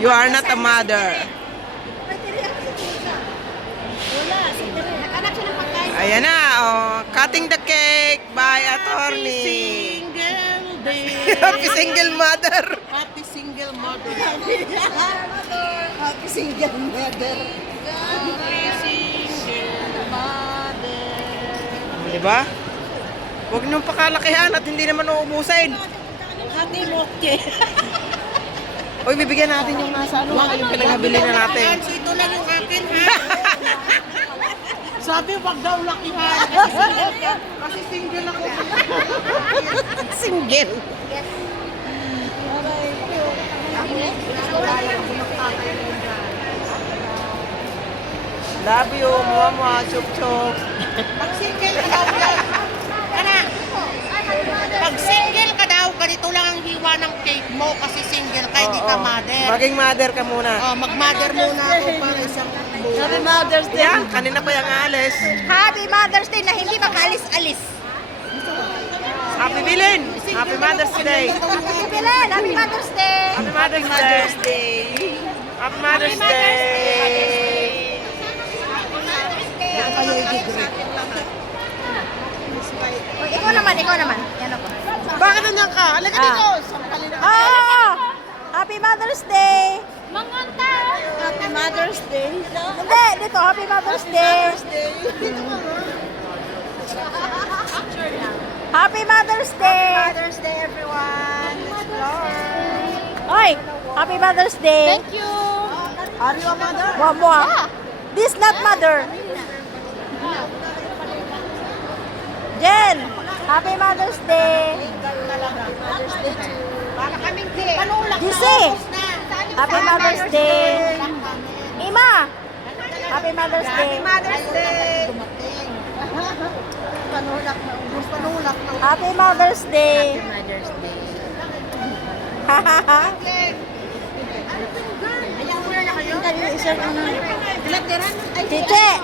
You are not a mother. Ayan na, oh. Cutting the cake by attorney. Single day. Happy single mother. Happy single mother. Happy single mother. Happy single mother. Diba? Huwag niyong pakalakihan at hindi naman uubusin. Happy moke. Uy, bibigyan natin yung nasa ano, yung pinaghabili na natin. So ito lang yung akin, ha? Sabi, wag daw lakihan. Kasi single ako. Single. Love you, mama, chup chup. Pag single ka daw yan. Pag single ka daw, ganito lang ang hiwa ng cake mo kasi single ka, hindi ka mother. Maging mother ka muna. Oh, mag-mother muna ako para isang Happy Mother's Day. Yan, kanina pa yung alis. Happy Mother's Day na hindi makaalis-alis. Happy Bilin. Happy Mother's Day. Happy Belen, Happy Mother's Day. Happy Mother's Day. Happy Mother's Day. O, ikaw naman. Yan ako. Bakit nandiyan ka? Halika dito. Sampalin na. Oh! Happy Mother's Day. Manganta. Happy Mother's Day. Hindi, dito. Happy Mother's Day. Happy Mother's Day. Mother's Day, everyone. Let's go. Oy, Happy Mother's Day. Thank you. Are you a mother? Mua. This not mother. Jen, Happy Mother's Day. Mother's Day too. Para kaming panulak Jesse, Happy Mother's Day. Ima, Happy Mother's Day. Mother's Day. Panulak na. Panulak na. Happy Mother's Day. Mother's Day. Hahaha. Chiche,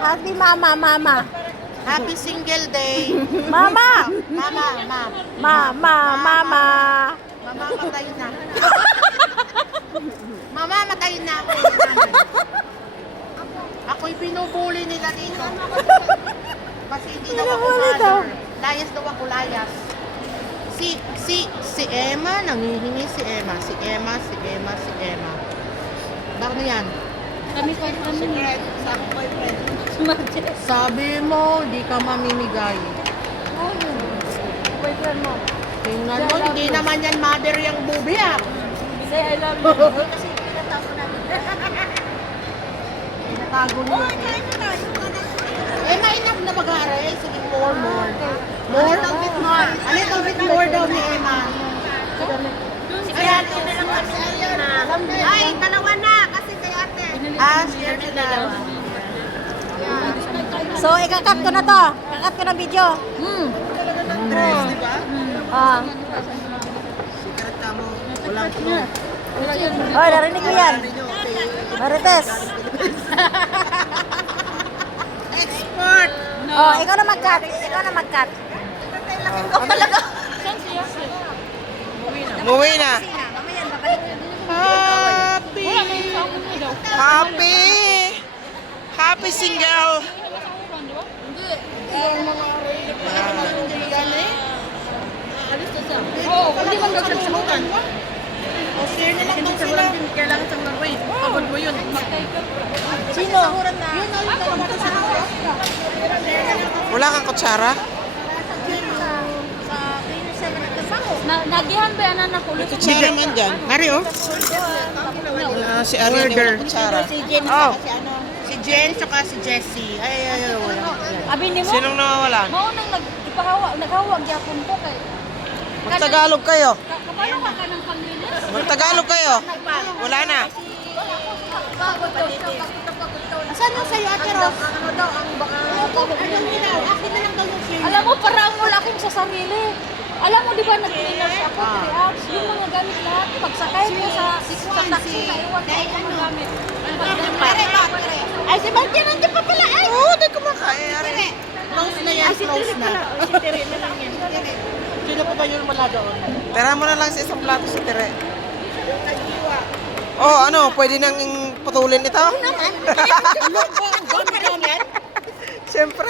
Happy Mama. Happy single day. Mama. Mama. Mama. Mama, matay na. Mama, matay na ako. Ako'y binubuli nila dito. Kasi hindi daw ako Binubuli daw. mother. Layas daw ako, layas. Si Emma, nangihingi si Emma. Si Emma. Bakit yan? Kami. Sabi mo, di ka mamimigay. Boyfriend mo. Tingnan mo, hindi naman yan mother yung bubi ah. Say I love you. Kasi pinatago namin. Pinatago niyo. Eh, mainap na mag-aaral. Sige, more. More? A little bit more daw ni Emma. Ay, dalawa na kasi kay ate. Share na daw. So, ikakat ko na to. Kakat ko na video. Dress, di ba? Ah. Secret ka mo. Walang clue. Oh, narinig ko yan. Marites. Expert! Oh, ikaw na mag-cut. Ikaw talaga. Umuwi na. Mamaya, babalik na. Happy single. Hindi man nagsasagutan. Share na lang daw sila. Kailangan sa mga pagod mo yun. Sino? Wala kang kutsara? Nagihan ba yan na kulot? Kutsara man dyan. Hari oh. Wala si Ariel yung kutsara. Si Jen Oh. si ano. Si Jen saka si Jessie. Ay, wala. Abi ni mo? Sinong nawawalan? Mao nang naghawag gyapon ko kay. Magtagalog kayo. Kapalo ka ng panglinis? Magtagalog kayo. Wala na. Asan yung sa'yo, Ate Ros? Ano daw ang baka... Anong ginaw? Akin na lang daw yung share. Alam mo, parang wala akong sa sarili. Alam mo, di ba, nag-cleaners ako, triage, yung mga gamit lahat. Pagsakay mo sa taxi, naiwan ko yung mga gamit. Ay, si Martin, nandiyan pa pala. Ay, Oo, di kumakain. close na yan, close na. Si Tere na lang yan. Sino pa ba yun wala doon? Tira mo na lang sa isang plato si Tere. Oh, ano, pwede nang putulin ito? Ano? Ang dami yan. Siyempre.